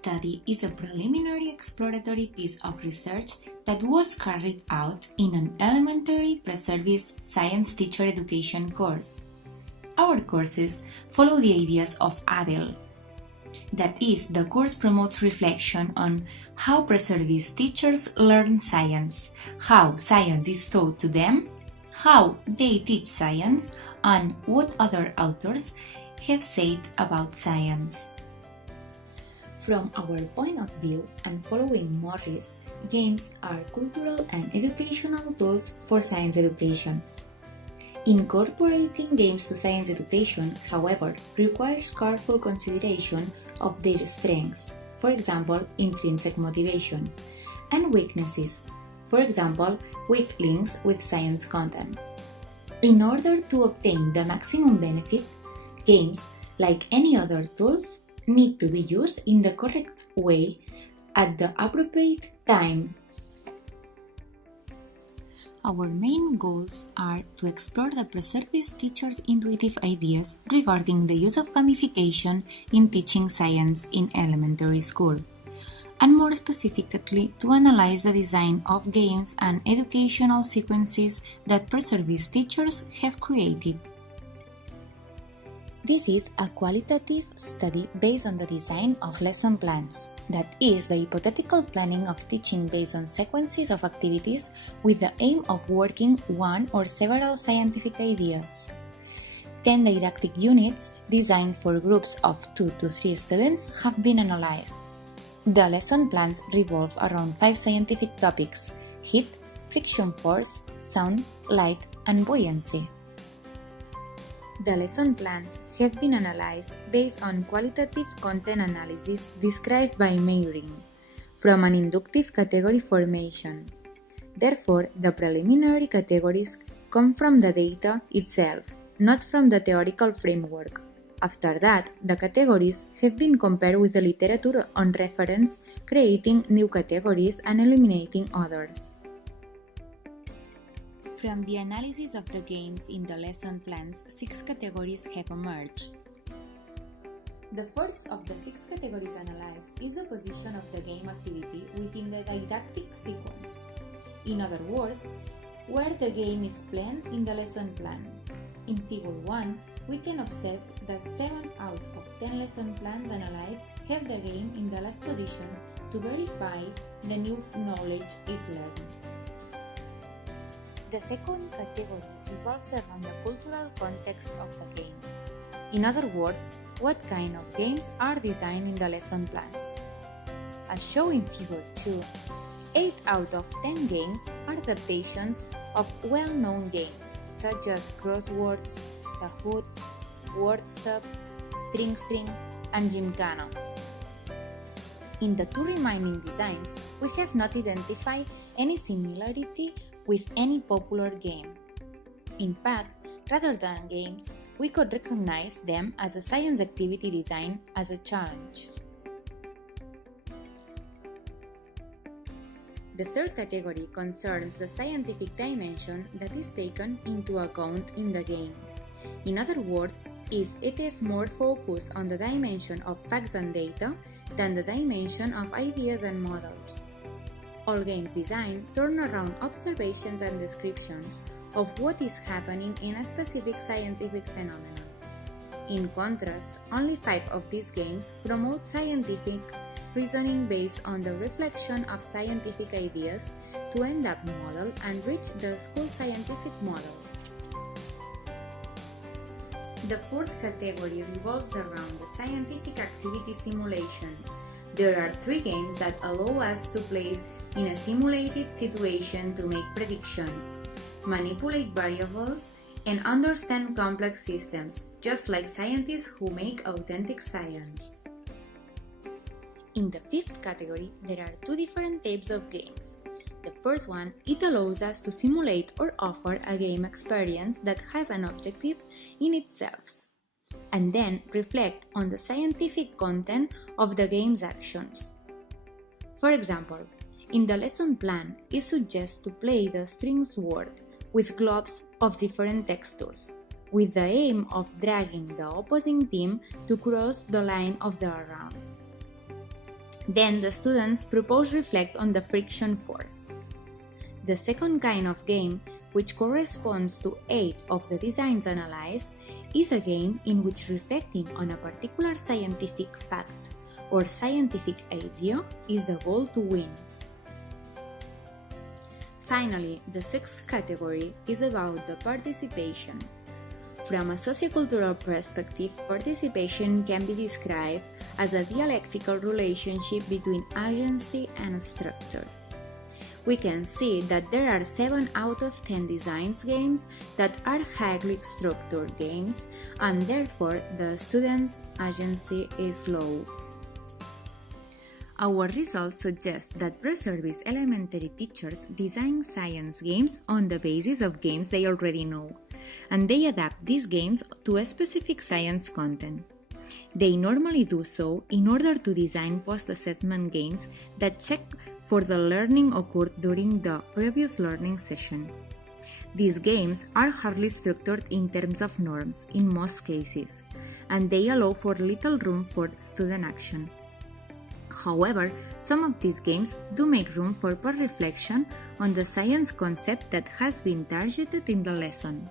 study is a preliminary exploratory piece of research that was carried out in an elementary pre-service science teacher education course. Our courses follow the ideas of Abel. That is, the course promotes reflection on how pre-service teachers learn science, how science is taught to them, how they teach science, and what other authors have said about science. From our point of view and following Morris, games are cultural and educational tools for science education. Incorporating games to science education, however, requires careful consideration of their strengths, for example, intrinsic motivation, and weaknesses, for example, weak links with science content. In order to obtain the maximum benefit, games, like any other tools, need to be used in the correct way at the appropriate time. Our main goals are to explore the pre-service teacher's intuitive ideas regarding the use of gamification in teaching science in elementary school, and more specifically to analyze the design of games and educational sequences that pre-service teachers have created. This is a qualitative study based on the design of lesson plans, that is, the hypothetical planning of teaching based on sequences of activities with the aim of working one or several scientific ideas. 10 didactic units designed for groups of 2 to 3 students have been analyzed. The lesson plans revolve around 5 scientific topics: heat, friction force, sound, light, and buoyancy. The lesson plans have been analyzed based on qualitative content analysis described by Meyring, from an inductive category formation. Therefore, the preliminary categories come from the data itself, not from the theoretical framework. After that, the categories have been compared with the literature on reference, creating new categories and eliminating others. From the analysis of the games in the lesson plans, 6 categories have emerged. The first of the 6 categories analyzed is the position of the game activity within the didactic sequence. In other words, where the game is planned in the lesson plan. In Figure 1, we can observe that 7 out of 10 lesson plans analyzed have the game in the last position to verify the new knowledge is learned. The second category revolves around the cultural context of the game. In other words, what kind of games are designed in the lesson plans. As shown in Figure 2, 8 out of 10 games are adaptations of well-known games such as crosswords, Kahoot, WordSub, String, and Gymkhana. In the 2 remaining designs, we have not identified any similarity with any popular game. In fact, rather than games, we could recognize them as a science activity design as a challenge. The third category concerns the scientific dimension that is taken into account in the game. In other words, if it is more focused on the dimension of facts and data than the dimension of ideas and models. All games designed turn around observations and descriptions of what is happening in a specific scientific phenomenon. In contrast, only 5 of these games promote scientific reasoning based on the reflection of scientific ideas to end up model and reach the school scientific model. The fourth category revolves around the scientific activity simulation. There are 3 games that allow us to place in a simulated situation to make predictions, manipulate variables, and understand complex systems, just like scientists who make authentic science. In the 5th category, there are 2 different types of games. The first one, it allows us to simulate or offer a game experience that has an objective in itself, and then reflect on the scientific content of the game's actions. For example, in the lesson plan, it suggests to play the string sword with globes of different textures, with the aim of dragging the opposing team to cross the line of the round. Then the students propose reflect on the friction force. The second kind of game, which corresponds to 8 of the designs analyzed, is a game in which reflecting on a particular scientific fact or scientific idea is the goal to win. Finally, the sixth category is about the participation. From a sociocultural perspective, participation can be described as a dialectical relationship between agency and structure. We can see that there are 7 out of 10 designs games that are highly structured games, and therefore the students' agency is low. Our results suggest that pre-service elementary teachers design science games on the basis of games they already know, and they adapt these games to a specific science content. They normally do so in order to design post-assessment games that check for the learning occurred during the previous learning session. These games are hardly structured in terms of norms in most cases, and they allow for little room for student action. However, some of these games do make room for reflection on the science concept that has been targeted in the lesson.